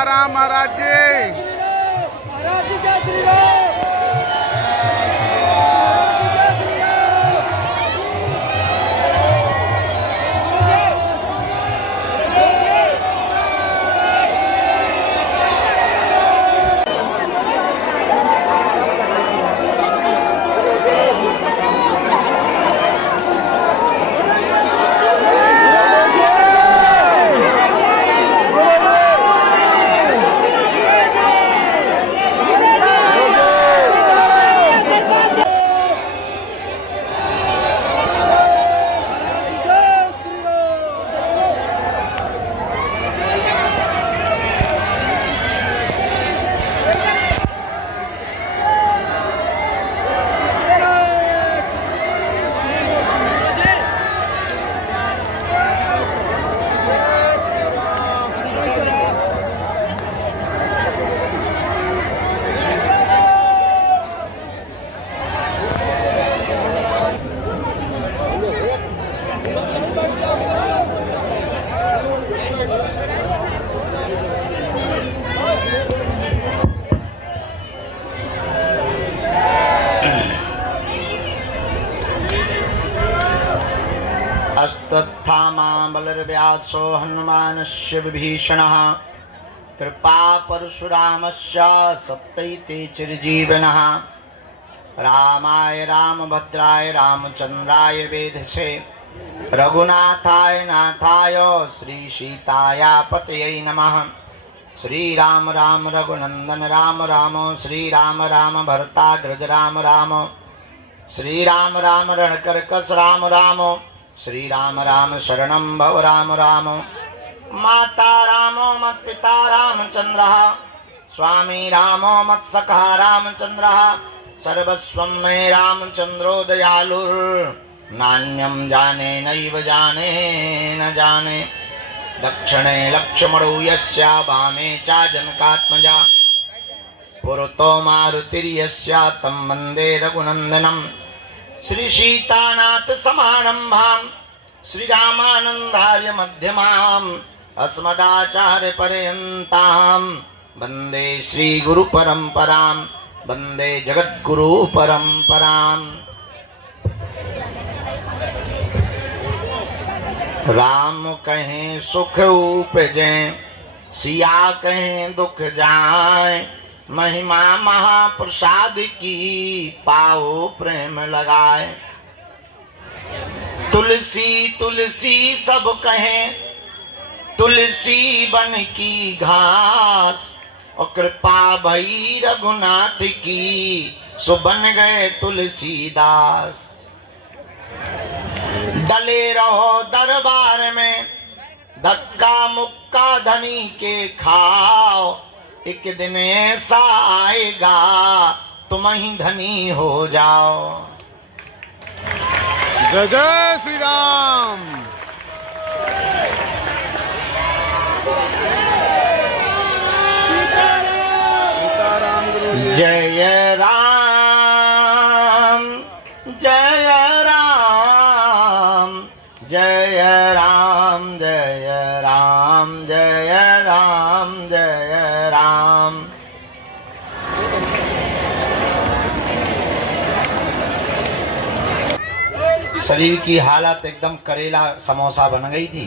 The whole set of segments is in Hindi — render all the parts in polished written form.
सीताराम महाराज जी। अस्तत्थामा बलर्व्यासो हनुमानस्य विभीषणः कृपा परशुरामस्य सप्तैते चिरजीवनः रामाय रामभद्राय रामचंद्राय वेधसे रघुनाथाय नाथाय श्रीसीताय पतये नमः। श्रीराम राम रघुनंदन राम राम श्रीराम राम भरताग्रज राम राम श्रीराम राम रणकर्कश राम राम श्रीराम राम शरणं भव राम राम। माता रामो मत्पिता रामचंद्रः स्वामी रामो मत्सखा रामचंद्रः सर्वस्वं मे रामचंद्रो दयालुर्नान्यं जाने नैव जाने न जाने। दक्षिणे लक्ष्मणो यस्य वामे च जनकात्मजा पुरतो मारुतिर्यस्य तं वन्दे रघुनन्दनं। श्री सीतानाथ समारंभां श्रीरामानंदार्य मध्यमाम् अस्मदाचार्य पर्यन्तां वन्दे श्री गुरु परंपरां वन्दे जगद्गुरु परंपरां। राम कहें सुख उपजे सिया कहें दुख जाए महिमा महाप्रसाद की पाओ प्रेम लगाए। तुलसी तुलसी सब कहें तुलसी बन की घास और कृपा भई रघुनाथ की सो बन गए तुलसीदास। डले रहो दरबार में धक्का मुक्का धनी के खाओ एक दिन ऐसा आएगा तुम ही धनी हो जाओ। जय जय श्री राम। सीताराम गुरु जी। जय राम जय राम जय राम जय राम जय राम जय राम। शरीर की हालत एकदम करेला समोसा बन गई थी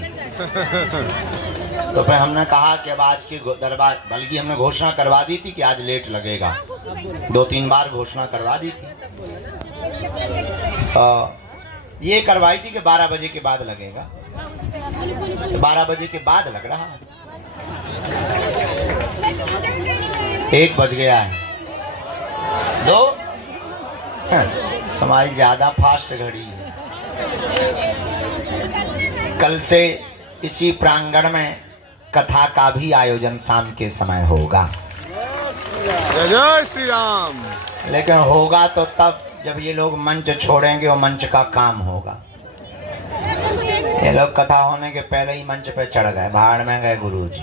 तो फिर हमने कहा कि अब आज की दरबार, बल्कि हमने घोषणा करवा दी थी कि आज लेट लगेगा, 2-3 बार घोषणा करवा दी थी। ये करवाई थी कि 12 बजे के बाद लगेगा, 12 बजे के बाद लग रहा है। 1 बज गया है। 2 हमारी ज्यादा फास्ट घड़ी है। कल से इसी प्रांगण में कथा का भी आयोजन शाम के समय होगा। जय जय श्री राम। लेकिन होगा तो तब जब ये लोग मंच छोड़ेंगे और मंच का काम होगा। ये लोग कथा होने के पहले ही मंच पे चढ़ गए, भाड़ में गए गुरुजी।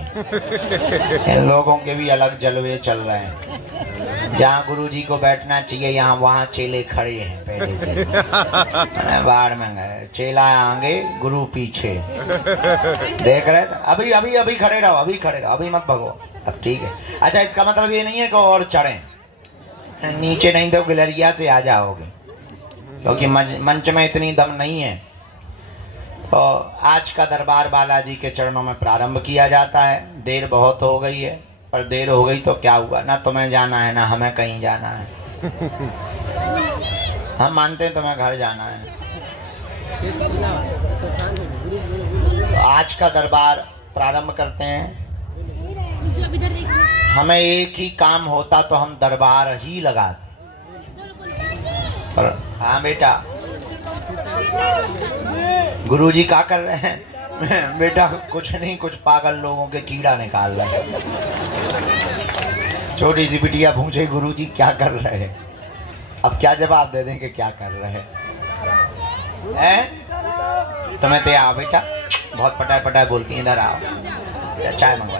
इन लोगों के भी अलग जलवे चल रहे हैं। जहाँ गुरुजी को बैठना चाहिए यहाँ वहाँ चेले खड़े हैं पहले से। मैंने बाहर में गए, चेला आगे गुरु पीछे, देख रहे थे। अभी अभी अभी खड़े रहो, अभी खड़े रहो, अभी मत भगो। अब ठीक है। अच्छा, इसका मतलब ये नहीं है कि और चढ़े नीचे, नहीं तो गिलरिया से आ जाओगे, क्योंकि मंच में इतनी दम नहीं है। तो आज का दरबार बालाजी के चरणों में प्रारंभ किया जाता है। देर बहुत हो गई है, पर देर हो गई तो क्या हुआ, ना तुम्हें जाना है ना हमें कहीं जाना है। हम मानते हैं तुम्हें घर जाना है। तो आज का दरबार प्रारंभ करते हैं। हमें एक ही काम होता तो हम दरबार ही लगाते, पर हाँ बेटा, गुरुजी क्या कर रहे हैं? बेटा कुछ नहीं, कुछ पागल लोगों के कीड़ा निकाल रहे हैं। छोटी सी बिटिया पूछे गुरुजी क्या कर रहे हैं, अब क्या जवाब दे दें कि क्या कर रहे हैं? तुम्हें तो आओ बेटा, बहुत पटाए पटाए बोलती हैं, इधर आओ, चाय मंगवा।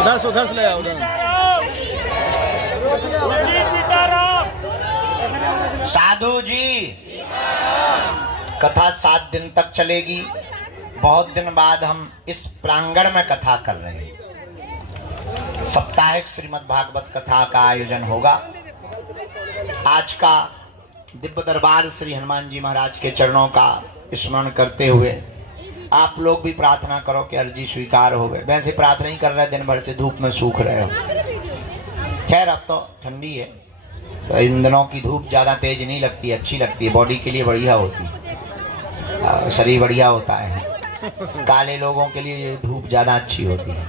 उधर से ले आओ, उधर। साधु जी, कथा 7 दिन तक चलेगी। बहुत दिन बाद हम इस प्रांगण में कथा कर रहे हैं। साप्ताहिक श्रीमद् भागवत कथा का आयोजन होगा। आज का दिव्य दरबार श्री हनुमान जी महाराज के चरणों का स्मरण करते हुए आप लोग भी प्रार्थना करो कि अर्जी स्वीकार हो गए। वैसे प्रार्थना ही कर रहे, दिन भर से धूप में सूख रहे हो। खैर अब तो ठंडी है, तो इन दिनों की धूप ज़्यादा तेज नहीं लगती, अच्छी लगती है, बॉडी के लिए बढ़िया होती है, शरीर बढ़िया होता है। काले लोगों के लिए ये धूप ज़्यादा अच्छी होती है।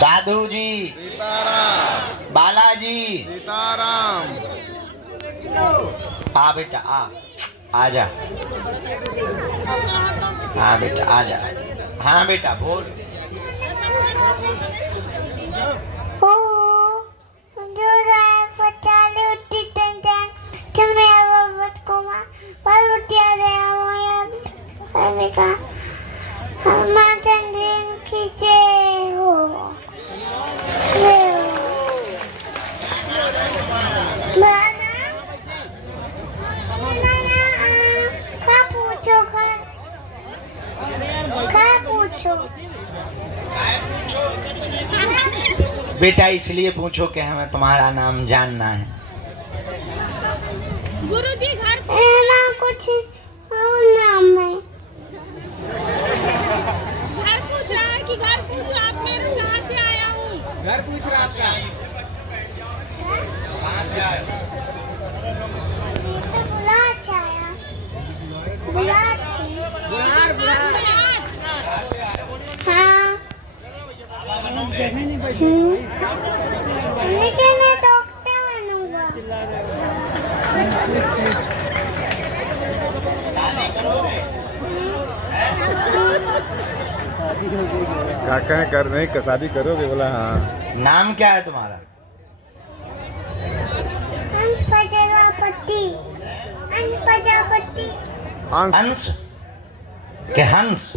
साधु जी, बालाजी, सीताराम। आ बेटा, आ जा। हाँ बेटा, आ जा। हाँ बेटा, बोल। बेटा इसलिए पूछो कि हमें तुम्हारा नाम जानना है। गुरुजी घर ना कुछ और नाम है। घर पूछ रहा है कि घर पूछो आप, मैं कहाँ से आया हूँ। घर पूछ रहा है, कहाँ से आए? तो बुलाच आया, बुलाच। हाँ, लेकिन मैं डॉक्टर बनूंगा। शादी करोगे? काका कर रहे हैं, शादी करोगे? बोला हाँ। नाम क्या है तुम्हारा? हंस प्रजापति। हंस प्रजापति। हंस के हंस?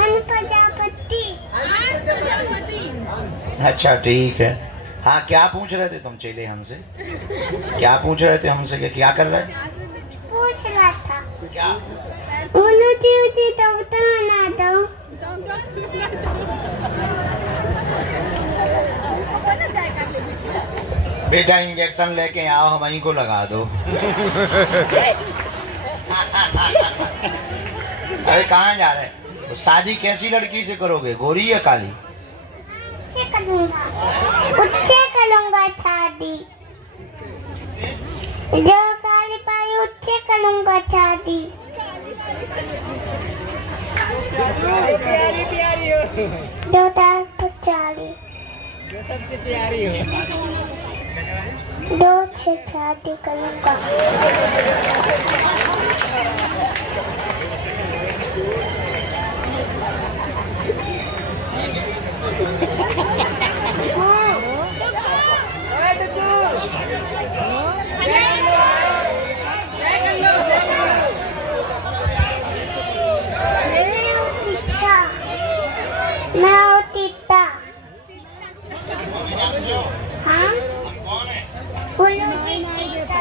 हंस प्रजापति। अच्छा ठीक है। हाँ, क्या पूछ रहे थे तुम चेले हमसे? क्या पूछ रहे थे हमसे कि क्या कर रहे थे? पूछ रहा था क्या? उल्टी डॉक्टर बना दो। बेटा इंजेक्शन लेके आओ, हम वहीं को लगा दो। अरे कहाँ जा रहे हैं? तो शादी कैसी लड़की से करोगे, गोरी या काली? उससे करूंगा शादी। जो काली पाई उससे करूंगा शादी। जो 10-40 2 से शादी करूंगा। हाँ बोलो जी चीता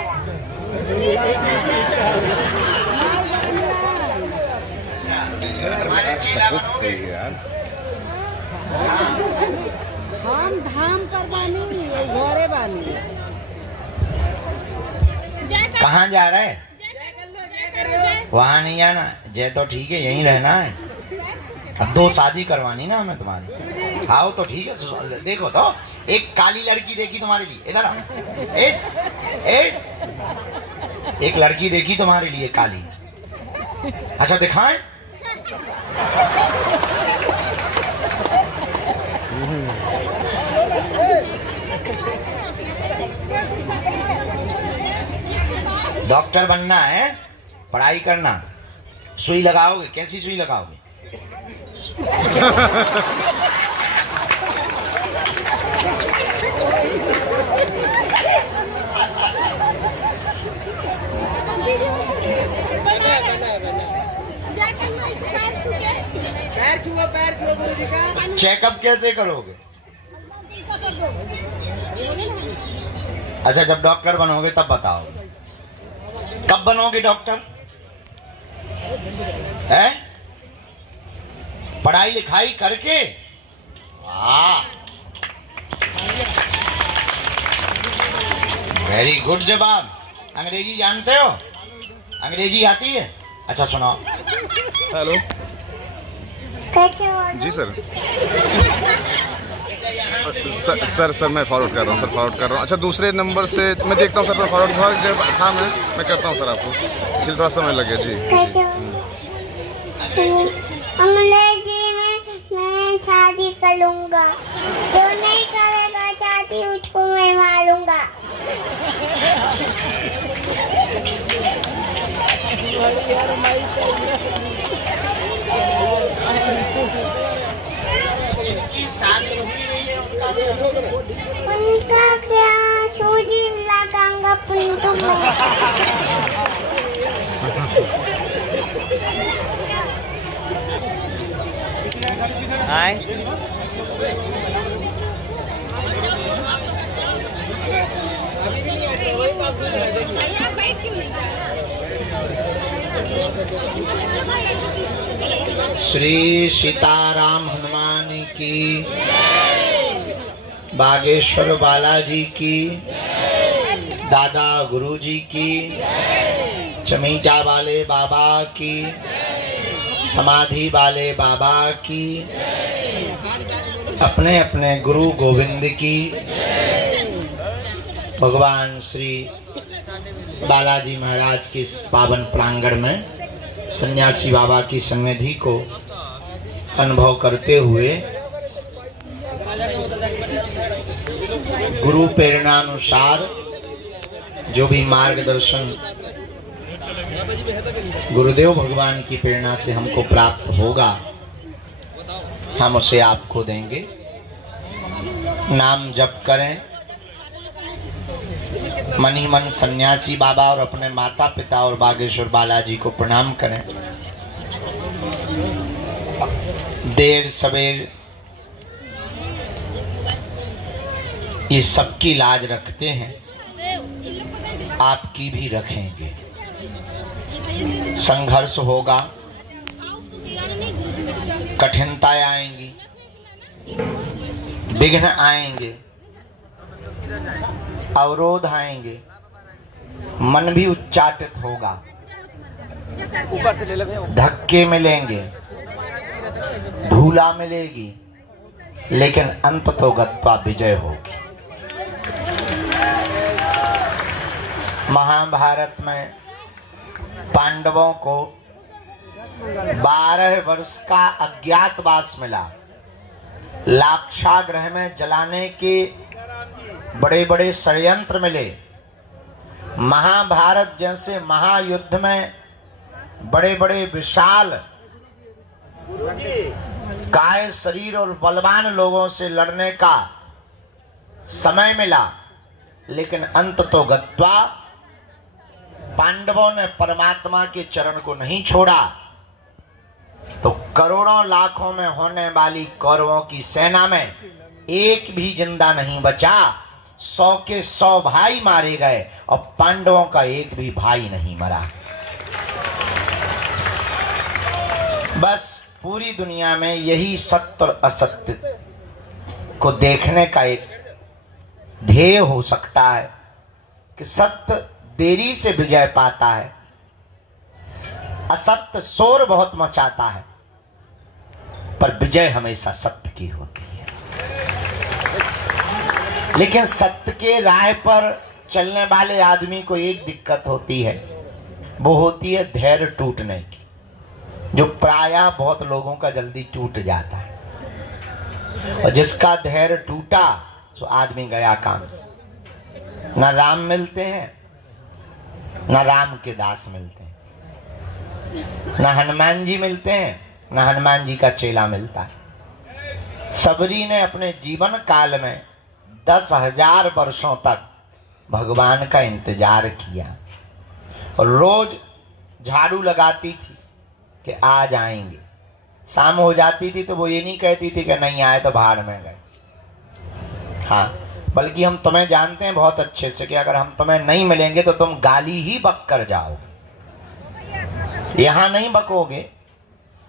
सब कुछ सही है यार। हम धाम पर बानी घरे बानी। कहाँ जा रहे हैं? वहाँ नहीं जाना। जय तो ठीक है, यहीं रहना है। अब 2 शादी करवानी ना हमें तुम्हारी। आओ तो ठीक है। देखो तो एक काली लड़की देखी तुम्हारे लिए, इधर आओ। एक लड़की देखी तुम्हारे लिए काली। अच्छा दिखाएं? डॉक्टर बनना है, पढ़ाई करना। सुई लगाओगे? कैसी सुई लगाओगे? चेकअप कैसे करोगे? अच्छा जब डॉक्टर बनोगे तब बताओगे। कब बनोगे डॉक्टर? है पढ़ाई लिखाई करके? वाह, वेरी गुड जवाब। अंग्रेजी जानते हो? अंग्रेजी आती है? अच्छा सुनाओ। हेलो कैसे हो जी सर। सर मैं फॉरवर्ड कर रहा हूँ सर, फॉरवर्ड कर रहा हूँ। अच्छा दूसरे नंबर से मैं देखता हूँ सर, मैं फॉरवर्ड जब था मैं करता हूँ सर आपको, इसलिए थोड़ा समय लगे जी। कैसे हो अंग्रेजी में मैं शादी करूँगा, जो नहीं करेगा शादी उसको मैं मारूंगा। उनका क्या सूजी लगाऊंगा पुंटू में। श्री सीताराम हनुमान की, बागेश्वर बालाजी की, दादा गुरुजी की, चमीटा वाले बाबा की, समाधि वाले बाबा की, अपने अपने गुरु गोविंद की, भगवान श्री बालाजी महाराज के इस पावन प्रांगण में सन्यासी बाबा की सन्निधि को अनुभव करते हुए गुरु प्रेरणानुसार जो भी मार्गदर्शन गुरुदेव भगवान की प्रेरणा से हमको प्राप्त होगा, हम उसे आपको देंगे। नाम जप करें, मन ही मन सन्यासी बाबा और अपने माता पिता और बागेश्वर बालाजी को प्रणाम करें। देर सवेर ये सबकी लाज रखते हैं, आपकी भी रखेंगे। संघर्ष होगा, कठिनताएं आएंगी, विघ्न आएंगे, अवरोध आएंगे, मन भी उच्चाटित होगा, धक्के मिलेंगे, धूला मिलेगी, लेकिन अंत तो गत्वा विजय होगी। महाभारत में पांडवों को 12 वर्ष का अज्ञातवास मिला। लाक्षागृह में जलाने के बड़े बड़े षड्यंत्र मिले। महाभारत जैसे महायुद्ध में बड़े बड़े विशाल काय शरीर और बलवान लोगों से लड़ने का समय मिला, लेकिन अंत तो गत्वा पांडवों ने परमात्मा के चरण को नहीं छोड़ा, तो करोड़ों लाखों में होने वाली कौरवों की सेना में एक भी जिंदा नहीं बचा। 100 के 100 भाई मारे गए और पांडवों का एक भी भाई नहीं मरा। बस पूरी दुनिया में यही सत्य और असत्य को देखने का एक ध्येय हो सकता है कि सत्य देरी से विजय पाता है, असत्य शोर बहुत मचाता है, पर विजय हमेशा सत्य की होती है। लेकिन सत्य के राह पर चलने वाले आदमी को एक दिक्कत होती है, वो होती है धैर्य टूटने की, जो प्रायः बहुत लोगों का जल्दी टूट जाता है। और जिसका धैर्य टूटा तो आदमी गया काम से। न राम मिलते हैं, न राम के दास मिलते हैं, न हनुमान जी मिलते हैं, न हनुमान जी का चेला मिलता है। सबरी ने अपने जीवन काल में 10,000 वर्षों तक भगवान का इंतजार किया और रोज झाड़ू लगाती थी कि आ जाएंगे। शाम हो जाती थी तो वो ये नहीं कहती थी कि नहीं आए तो भाड़ में गए। हाँ, बल्कि हम तुम्हें जानते हैं बहुत अच्छे से कि अगर हम तुम्हें नहीं मिलेंगे तो तुम गाली ही बक कर जाओगे। यहां नहीं बकोगे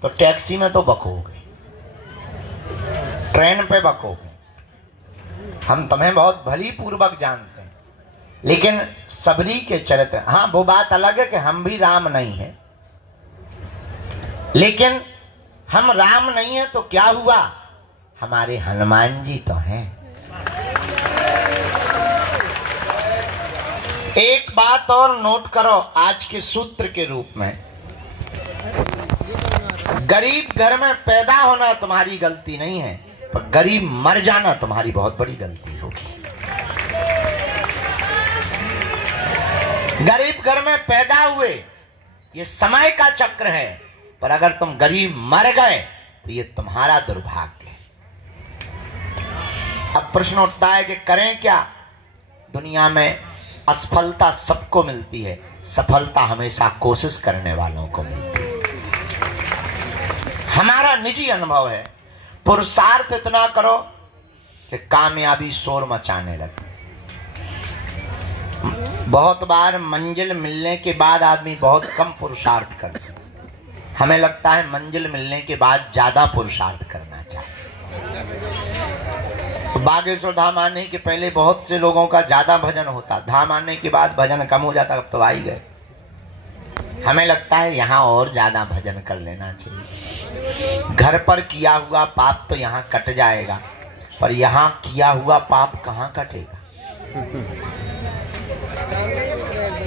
तो टैक्सी में तो बकोगे, ट्रेन पे बकोगे। हम तुम्हें बहुत भली पूर्वक जानते हैं। लेकिन सबरी के चरित्र, हाँ वो बात अलग है कि हम भी राम नहीं हैं, लेकिन हम राम नहीं हैं तो क्या हुआ, हमारे हनुमान जी तो हैं। एक बात और नोट करो आज के सूत्र के रूप में, गरीब घर में पैदा होना तुम्हारी गलती नहीं है, पर गरीब मर जाना तुम्हारी बहुत बड़ी गलती होगी। गरीब घर में पैदा हुए ये समय का चक्र है, पर अगर तुम गरीब मर गए तो ये तुम्हारा दुर्भाग्य है। अब प्रश्न उठता है कि करें क्या। दुनिया में असफलता सबको मिलती है, सफलता हमेशा कोशिश करने वालों को मिलती है। हमारा निजी अनुभव है, पुरुषार्थ इतना करो कि कामयाबी शोर मचाने लगे। बहुत बार मंजिल मिलने के बाद आदमी बहुत कम पुरुषार्थ करता है। हमें लगता है मंजिल मिलने के बाद ज्यादा पुरुषार्थ करना चाहिए। तो बागेश्वर धाम आने के पहले बहुत से लोगों का ज्यादा भजन होता, धाम आने के बाद भजन कम हो जाता, अब तो आ ही गए। हमें लगता है यहाँ और ज्यादा भजन कर लेना चाहिए। घर पर किया हुआ पाप तो यहाँ कट जाएगा, पर यहाँ किया हुआ पाप कहाँ कटेगा।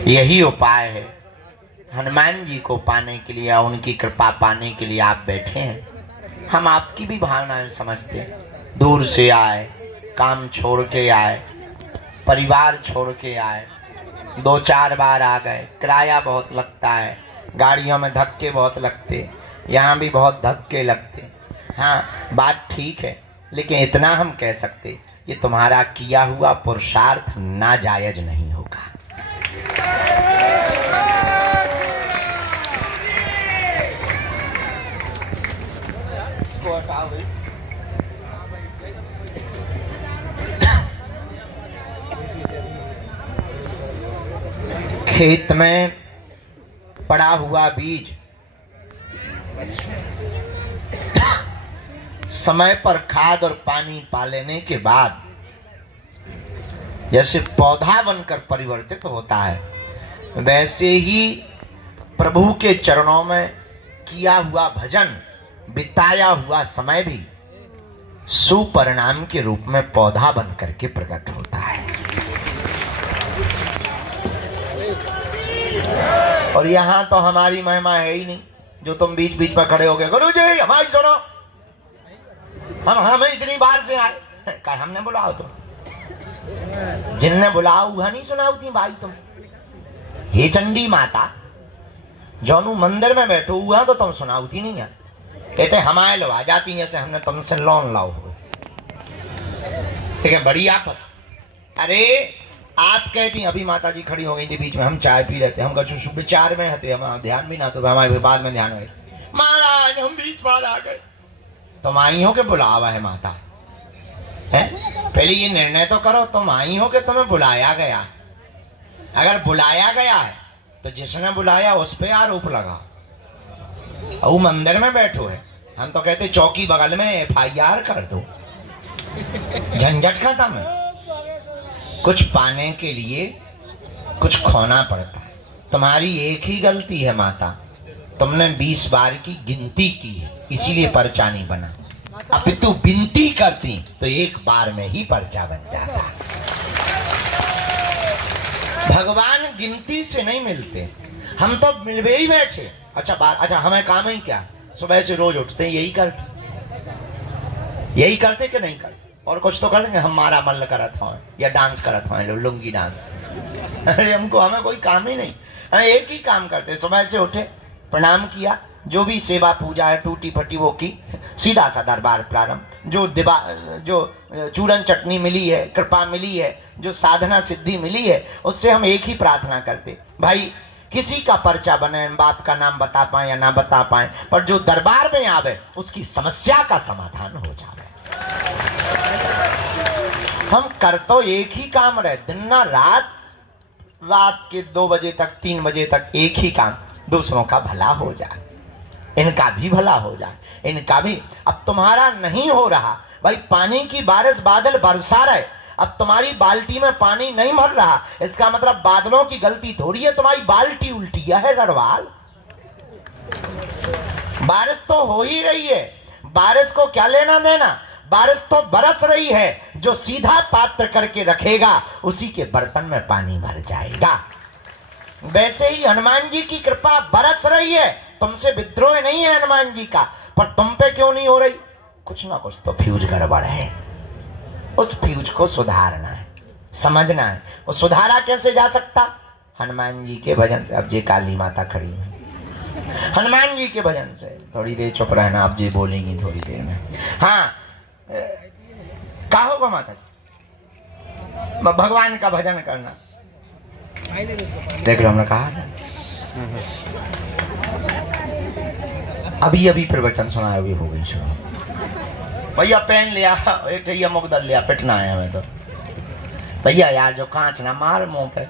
यही उपाय है। हनुमान जी को पाने के लिए, उनकी कृपा पाने के लिए आप बैठे हैं। हम आपकी भी भावनाएं समझते हैं। दूर से आए, काम छोड़ के आए, परिवार छोड़ के आए, 2-4 बार आ गए, किराया बहुत लगता है, गाड़ियों में धक्के बहुत लगते, यहाँ भी बहुत धक्के लगते। हाँ बात ठीक है, लेकिन इतना हम कह सकते, ये तुम्हारा किया हुआ पुरुषार्थ नाजायज नहीं होगा। खेत में पड़ा हुआ बीज समय पर खाद और पानी पा लेने के बाद जैसे पौधा बनकर परिवर्तित होता है, वैसे ही प्रभु के चरणों में किया हुआ भजन, बिताया हुआ समय भी सुपरिणाम के रूप में पौधा बन करके प्रकट होता है। और यहाँ तो हमारी महिमा है ही नहीं, जो तुम बीच बीच में खड़े हो गए, गुरु जी हमारी सुनो, हम इतनी बार से आए, क्या हमने बुलाओ तुम, जिनने बुलाओ वह नहीं सुनाओ थी भाई तुम। हे चंडी माता, जोनू मंदिर में बैठो हुआ तो तुम सुनाओ थी नहीं है, कहते हमारे लो आ जाती जैसे हमने तुमसे लोन लाओ हो। ठीक है, बड़ी आप, अरे आप कहती अभी माता जी खड़ी हो गई थी बीच में, हम चाय पी रहे थे, हम कछु विचार में थे, हम ध्यान भी ना, तो हमारे बाद में ध्यान हुए, महाराज हम बीच बार आ गए। तुम आई हो के बुलावा है माता, है? पहले ये निर्णय तो करो, तुम आई हो कि तुम्हें बुलाया गया? अगर बुलाया गया है तो जिसने बुलाया उस पे आरोप लगा। वो मंदिर में बैठो है, हम तो कहते चौकी बगल में FIR कर दो, झंझट खत्म है। कुछ पाने के लिए कुछ खोना पड़ता है। तुम्हारी एक ही गलती है माता, तुमने 20 बार की गिनती की है, इसीलिए पर्चा नहीं बना। अब तू विनती करती तो एक बार में ही पर्चा बन जाता। भगवान गिनती से नहीं मिलते, हम तो मिलवे ही बैठे। अच्छा हमें काम ही क्या, सुबह से रोज उठते यही करते कि नहीं करते? और कुछ तो कर देंगे, हमारा मन करत हो या डांस करत हो, लुंगी डांस। अरे हमें कोई काम ही नहीं, हम एक ही काम करते। सुबह से उठे, प्रणाम किया, जो भी सेवा पूजा है टूटी फटी वो की, सीधा सा दरबार प्रारंभ। जो चूरन चटनी मिली है, कृपा मिली है, जो साधना सिद्धि मिली है, उससे हम एक ही प्रार्थना करते, भाई किसी का पर्चा बने, बाप का नाम बता पाए या ना बता पाए, पर जो दरबार में आवे उसकी समस्या का समाधान हो जाए। हम कर तो एक ही काम रहे, दिन ना रात के 2 बजे तक 3 बजे तक एक ही काम, दूसरों का भला हो जाए, इनका भी भला हो जाए, इनका भी। अब तुम्हारा नहीं हो रहा भाई, पानी की बारिश बादल बरसा रहे, अब तुम्हारी बाल्टी में पानी नहीं भर रहा, इसका मतलब बादलों की गलती थोड़ी है, तुम्हारी बाल्टी उल्टी है गढ़वाल। बारिश तो हो ही रही है, बारिश को क्या लेना देना, बारिश तो बरस रही है, जो सीधा पात्र करके रखेगा उसी के बर्तन में पानी भर जाएगा। वैसे ही हनुमान जी की कृपा बरस रही है, तुमसे विद्रोह नहीं है हनुमान जी का, पर तुम पे क्यों नहीं हो रही? कुछ ना कुछ तो फ्यूज गड़बड़ है, उस फ्यूज को सुधारना है, समझना है। वो सुधारा कैसे जा सकता? हनुमान जी के भजन से। अब जी काली माता खड़ी है, हनुमान जी के भजन से। थोड़ी देर चुप रहना, अब जी बोलेंगी थोड़ी देर में। हाँ, क्या होगा माता जी? भगवान का भजन करना। देख लो, हमने कहा था अभी प्रवचन सुना, अभी हो गई सुना। भैया पेन लिया, एक भैया मुकदल लिया, पिटना है हमें तो। भैया यार जो कांच ना मार मुंह पे,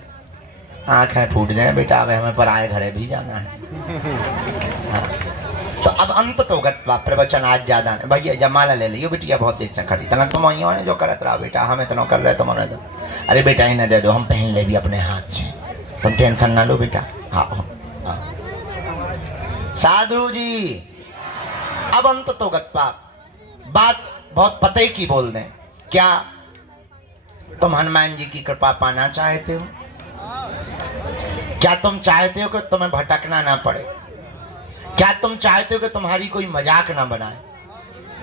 आंखें फूट जाए बेटा, अब हमें पराए घरे भी जाना है। हाँ। तो अब अंत तो गत्वा प्रवचन आज ज्यादा भैया जमाला ले लियो बेटिया, बहुत देर से खड़ी तना तुम ने जो करत रहा बेटा, हमें तो न कर रहे, तुमने दो। अरे बेटा इन्हें दे दो, हम पहन ले भी अपने हाथ से, तुम टेंशन ना लो बेटा। हाँ साधु जी, अब अंत तो गत्वा बात बहुत पते की बोल दें। क्या तुम हनुमान जी की कृपा पाना चाहते हो? क्या तुम चाहते हो कि तुम्हें भटकना ना पड़े? क्या तुम चाहते हो कि तुम्हारी कोई मजाक ना बनाए?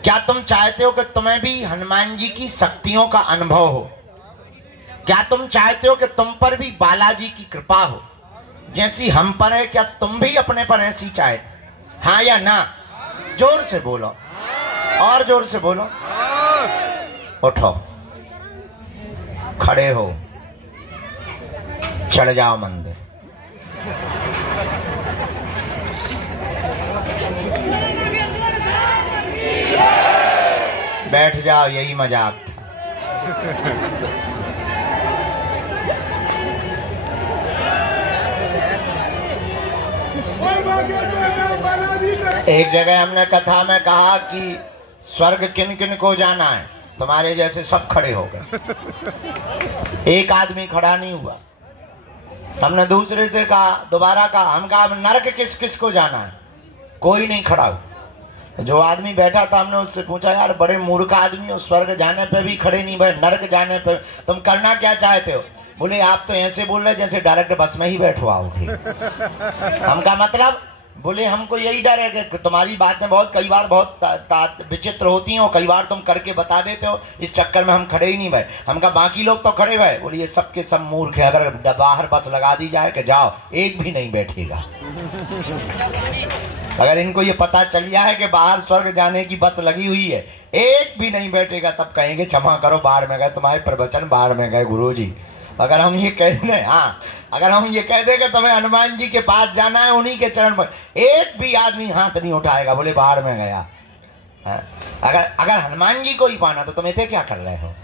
क्या तुम चाहते हो कि तुम्हें भी हनुमान जी की शक्तियों का अनुभव हो? क्या तुम चाहते हो कि तुम पर भी बालाजी की कृपा हो जैसी हम पर है? क्या तुम भी अपने पर ऐसी चाहते? हाँ या ना? जोर से बोलो, और जोर से बोलो। उठो, खड़े हो, चढ़ जाओ मंदिर। बैठ जाओ, यही मजाक था। एक जगह हमने कथा में कहा कि स्वर्ग किन किन को जाना है, तुम्हारे जैसे सब खड़े हो गए, एक आदमी खड़ा नहीं हुआ। हमने दूसरे से कहा, दोबारा कहा, हम कहा नरक किस किस को जाना है, कोई नहीं खड़ा हुआ। जो आदमी बैठा था हमने उससे पूछा, यार बड़े मूर्ख आदमी हो, स्वर्ग जाने पे भी खड़े नहीं बैठ, नरक जाने पे तुम करना क्या चाहते हो? बोले आप तो ऐसे बोल रहे जैसे डायरेक्ट बस में ही बैठो आओगे। हमका मतलब, बोले हमको यही डर है कि तुम्हारी बातें बहुत कई बार बहुत विचित्र होती हैं और कई बार तुम करके बता देते हो, इस चक्कर में हम खड़े ही नहीं भाई। हमका बाकी लोग तो खड़े हुए। बोले ये सब के सब मूर्ख है, अगर बाहर बस लगा दी जाए कि जाओ, एक भी नहीं बैठेगा। अगर इनको ये पता चल गया है कि बाहर स्वर्ग जाने की बस लगी हुई है, एक भी नहीं बैठेगा, तब कहेंगे क्षमा करो, बाढ़ में गए तुम्हारे प्रवचन, बाढ़ में गए गुरुजी। अगर हम ये कह दें, हाँ अगर हम ये कह दें कि तुम्हें हनुमान जी के पास जाना है, उन्हीं के चरण पर, एक भी आदमी हाथ नहीं उठाएगा, बोले बाहर में गया। अगर हनुमान जी को ही पाना तो तुम इथे क्या कर रहे हो?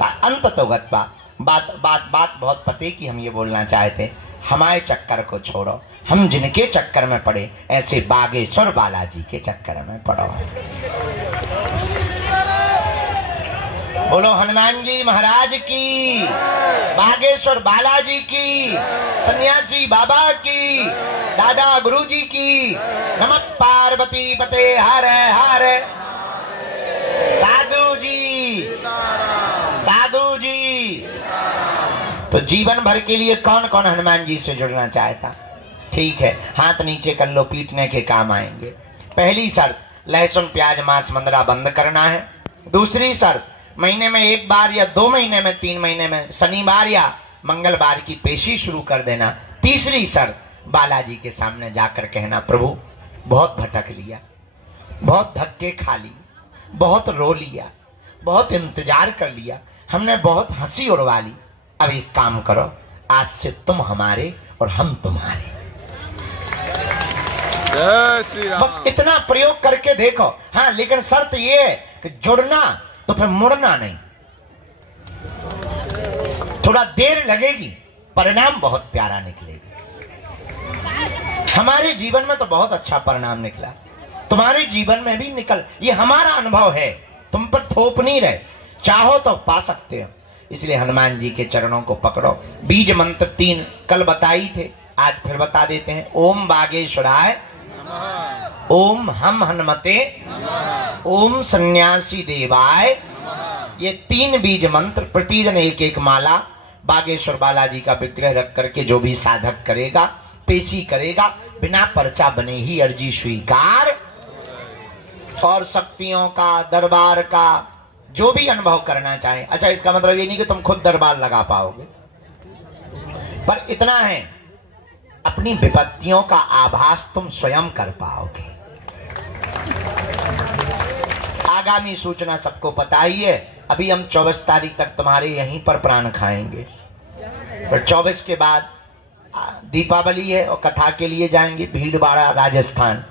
अंत तो गत्वा बात बहुत पते की हम ये बोलना चाहते, हमारे चक्कर को छोड़ो, हम जिनके चक्कर में पड़े ऐसे बागेश्वर बालाजी के चक्कर में पड़ो। बोलो हनुमान जी महाराज की, बागेश्वर बालाजी की, सन्यासी बाबा की, दादा गुरु जी की। नमः पार्वती पते हर हर। साधु जी, साधु जी। तो जीवन भर के लिए कौन कौन हनुमान जी से जुड़ना चाहता? ठीक है, हाथ नीचे कर लो, पीटने के काम आएंगे। पहली शर्त, लहसुन प्याज मांस मंदरा बंद करना है। दूसरी शर्त, महीने में 1 बार या 2 महीने में 3 महीने में शनिवार या मंगलवार की पेशी शुरू कर देना। तीसरी शर्त, बालाजी के सामने जाकर कहना, प्रभु बहुत भटक लिया, बहुत धक्के खा लिए, बहुत रो लिया, बहुत इंतजार कर लिया, हमने बहुत हंसी उड़वा ली। अब एक काम करो, आज से तुम हमारे और हम तुम्हारे। जय श्री राम। बस इतना प्रयोग करके देखो। हाँ, लेकिन शर्त ये है कि जुड़ना तो फिर मुड़ना नहीं। थोड़ा देर लगेगी, परिणाम बहुत प्यारा निकलेगा। हमारे जीवन में तो बहुत अच्छा परिणाम निकला, तुम्हारे जीवन में भी निकल। ये हमारा अनुभव है, तुम पर थोप नहीं रहे, चाहो तो पा सकते हो। इसलिए हनुमान जी के चरणों को पकड़ो। बीज मंत्र 3 कल बताई थे, आज फिर बता देते हैं। ओम बागेश्वराय, ओम हम हनुमते, ओम सन्यासी देवाय। ये 3 बीज मंत्र प्रतिदिन 1-1 माला बागेश्वर बालाजी का विग्रह रख करके जो भी साधक करेगा, पेशी करेगा, बिना पर्चा बने ही अर्जी स्वीकार। और शक्तियों का, दरबार का जो भी अनुभव करना चाहे। अच्छा, इसका मतलब ये नहीं कि तुम खुद दरबार लगा पाओगे, पर इतना है, अपनी विपत्तियों का आभास तुम स्वयं कर पाओगे। आगामी सूचना सबको पता ही है। अभी हम 24 तारीख तक तुम्हारे यहीं पर प्राण खाएंगे, पर 24 के बाद दीपावली है और कथा के लिए जाएंगे भीलवाड़ा राजस्थान,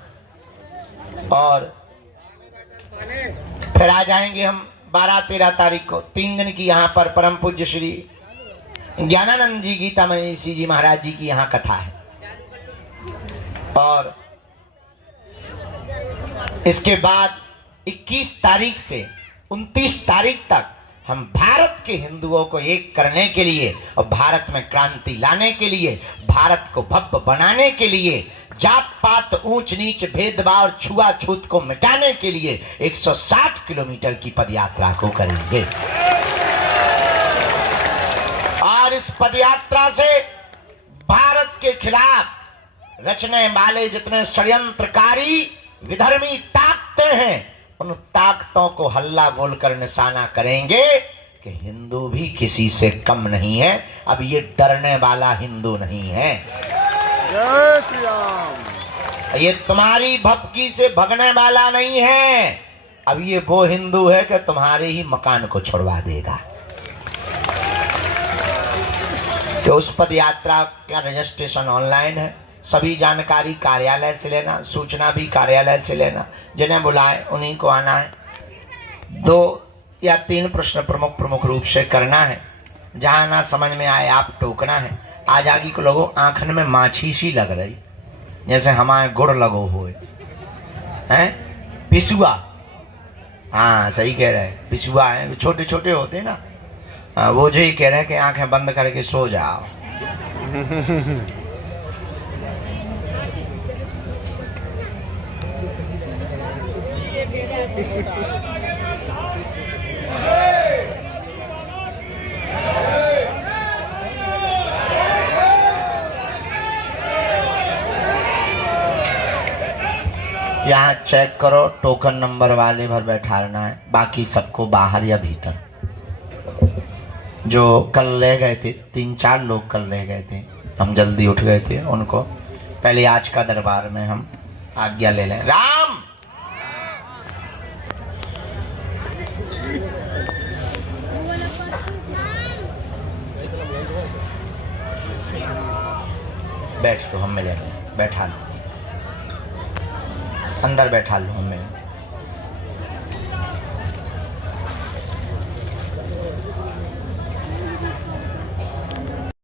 और फिर आ जाएंगे हम 12-13 तारीख को। 3 दिन की यहाँ पर परम पूज्य श्री ज्ञानानंद जी गीता मनीषी जी महाराज जी की यहाँ कथा है। और इसके बाद 21 तारीख से 29 तारीख तक हम भारत के हिंदुओं को एक करने के लिए और भारत में क्रांति लाने के लिए, भारत को भव्य बनाने के लिए, जात पात ऊंच नीच भेदभाव छुआछूत को मिटाने के लिए 160 किलोमीटर की पदयात्रा को करेंगे। और इस पदयात्रा से भारत के खिलाफ रचने वाले जितने षड्यंत्रकारी विधर्मी ताकतें हैं, उन ताकतों को हल्ला बोलकर निशाना करेंगे कि हिंदू भी किसी से कम नहीं है। अब ये डरने वाला हिंदू नहीं है। जय श्री राम। ये तुम्हारी भपकी से भगने वाला नहीं है। अब ये वो हिंदू है कि तुम्हारे ही मकान को छुड़वा देगा। तो उस पद यात्रा का रजिस्ट्रेशन ऑनलाइन है। सभी जानकारी कार्यालय से लेना, सूचना भी कार्यालय से लेना। जिन्हें बुलाए उन्हीं को आना है। 2 या 3 प्रश्न प्रमुख रूप से करना है। जहां ना समझ में आए आप टोकना है। आज आगे को लोगों आंखन में माछी सी लग रही, जैसे हमारे गुड़ लगो हुए हैं। पिसुआ, हाँ सही कह रहे हैं, पिसुआ है, छोटे छोटे होते हैं ना। वो जो ही कह रहे हैं कि आंखें बंद करके सो जाओ। यहाँ चेक करो, टोकन नंबर वाले भर बैठाना है, बाकी सबको बाहर या भीतर। जो कल ले गए थे, 3-4 लोग कल ले गए थे, हम जल्दी उठ गए थे, उनको पहले आज का दरबार में हम आज्ञा ले लें। राम बैठ तो हम मिलेंगे, बैठा लो अंदर, बैठा लो हमें।